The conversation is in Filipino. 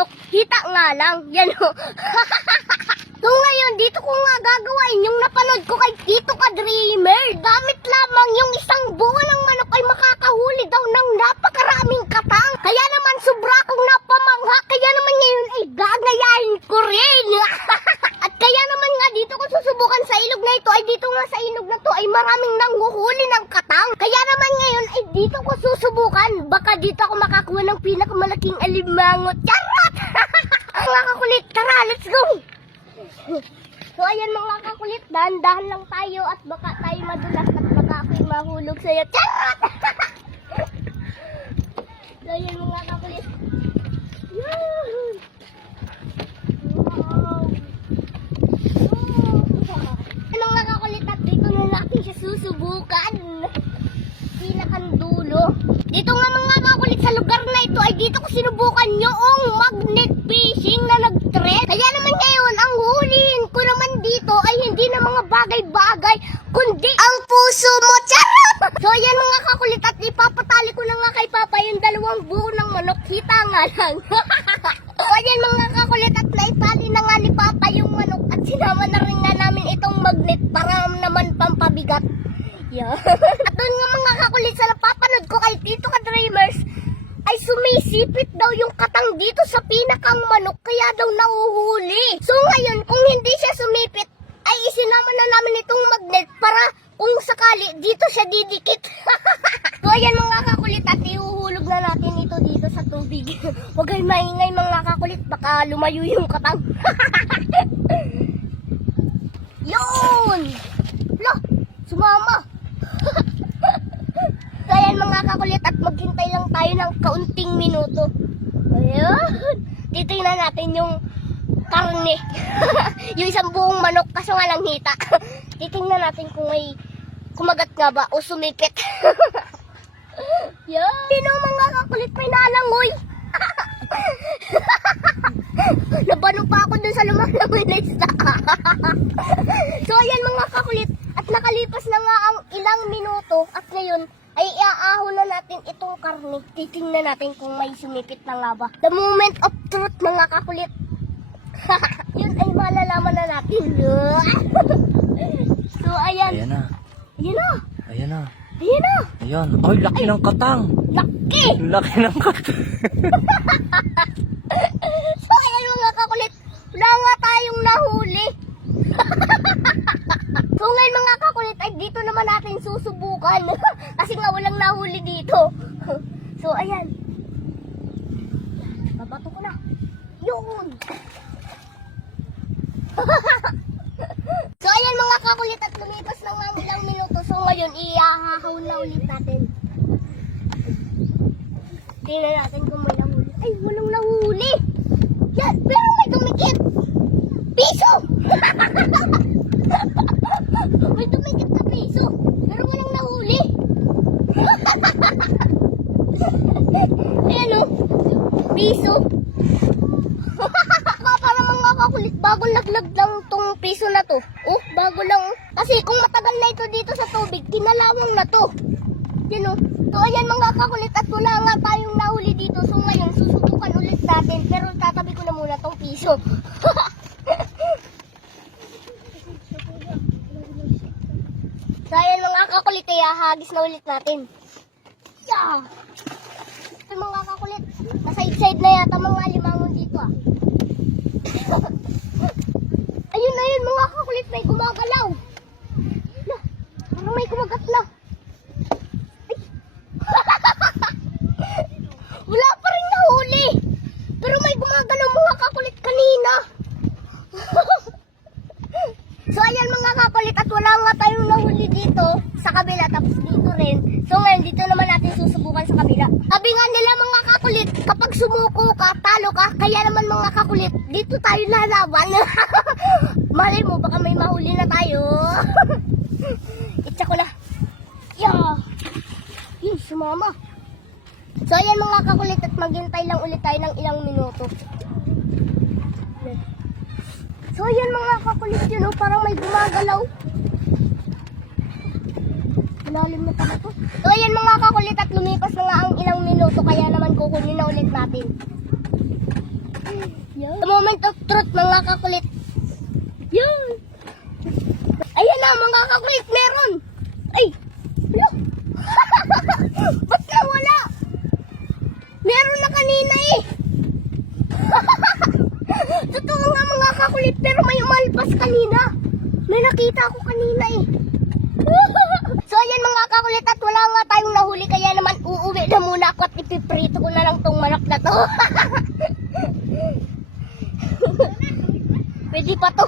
manok, hita nga lang. Yan o. So ngayon, dito ko nga gagawain yung napanood ko kay Tito Ka Dreamer. Gamit lamang yung isang buo ng manok ay makakahuli daw ng napakaraming katang. Kaya naman sobra akong napamangha. Kaya naman ngayon ay gagayahin ko rin. At kaya naman nga dito ko susubukan sa ilog na ito ay dito nga sa ilog na to ay maraming nanghuhuli ng katang. Kaya naman ngayon ay dito ko susubukan. Baka dito ako makakuha ng pinakamalaking alimango. Charot! Mga kakulit, tara, let's go! So ayan mga kakulit, dahan-dahan lang tayo at baka tayo madulas at baka ako'y mahulog sa'yo. Charot! So ayan mga kakulit. Yun! Wow! Ano mga kakulit at dito na natin siya susubukan. Pinakandulo. Dito nga mga kakulit sa lugar na ito ay dito ko sinubukan yung magnet fishing na nag-trend. Kaya naman ngayon ang hulihin ko naman dito ay hindi na mga bagay-bagay kundi ang puso mo. Charot! So ayan mga kakulit at ipapatali ko na nga kay Papa yung dalawang buo ng manok. Kita nga lang. So ayan mga kakulit at naipali na nga ni Papa yung manok at sinama na rin nga namin itong magnet para naman pampabigat. Yeah. At doon nga mga kakulit sa napapanood ko kay Tito Ka Dreamers ay sumisipit daw yung katang dito sa pinakang manok kaya daw nahuhuli. So ngayon kung hindi siya sumipit ay isinama na namin itong magnet para kung sakali dito siya didikit. So ayan mga kakulit at ihuhulog na natin ito dito sa tubig. Huwag kayo maingay mga kakulit baka lumayo yung katang. Yun! Lo! Sumama! So ayan mga kakulit at maghintay lang tayo ng kaunting minuto. Ayun. Titingnan natin yung karne. Yung isang buong manok kaso nga lang hita. Titingnan natin kung may kumagat nga ba o sumipit. Yan. Sino mga kakulit may nalangoy? Nabano pa ako dun sa lumalangoy na isda. So ayan mga kakulit at nakalipas na nga ang ilang minuto at ngayon ay iaahon na natin itong karne. Titingnan natin kung may sumipit na nga ba. The moment of truth mga kakulit. Yun ay malalaman na natin. So ayan. Ayan na. Ayan na. Ayan na. Ayan na. Ayan. Ay, laki ng katang. Laki. Laki ng katang. So ayan mga kakulit. Wala nga tayong nahuli. So ngayon mga kakulit ay dito naman natin susubukan. Kasi nga walang nahuli dito. So ayan. Babato ko na. Yun. So ayan mga kakulit at lumipas na nga ang ilang minuto. So ngayon iahahawin na ulit natin. Tingnan natin kung may nahuli. Ay walang nahuli. Yan pero may dumikit. Piso! May dumikit na piso. Pero walang nahuli. Ayan o. Piso. Para mga kakulit, bagong laglag lang tong piso na to. Oh, bago lang. Kasi kung matagal na ito dito sa tubig, kinalawang na to. Yan o. So ayan mga kakulit at wala nga tayong nahuli dito. So ngayon, susubukan ulit natin. Pero tatabi ko na muna tong piso. So ayan mga kakulit, hagis na ulit natin. Yeah! Ito mga kakulit, nasa-side na yata mga limangon dito ah. Ayun mga kakulit, may gumagalaw. Na, parang may kumagat na. Ay. Wala pa rin nahuli. Pero may gumagalaw mga kakulit kanina. So ayan mga kakulit at wala nga tayong nahuli dito sa kabila tapos dito rin. So ngayon dito naman natin susubukan sa kabila. Sabi nga nila mga kakulit, kapag sumuko ka, talo ka. Kaya naman mga kakulit, dito tayo lalaban. Malay mo baka may mahuli na tayo. Itsa ko na. Yeah. Yun, sumama. So ayan mga kakulit at maghintay lang ulit tayo ng ilang minuto. So ayan mga kakulit yun oh, parang may gumagalaw. Malalim na pala to. So ayan mga kakulit at lumipas na nga ang ilang minuto kaya naman kukunin na ulit natin. The moment of truth, mga kakulit. Yun. Ayan na, mga kakulit, meron. Ay. Ano? Ba't nawala? Meron na kanina eh. Totoo nga mga kakulit, pero may umalpas kanina. May nakita ako kanina eh. So ayan mga kakulit, at wala nga tayong nahuli, kaya naman uuwi na muna ako at ipiprito ko na lang tong manok na to. Pwede pa to.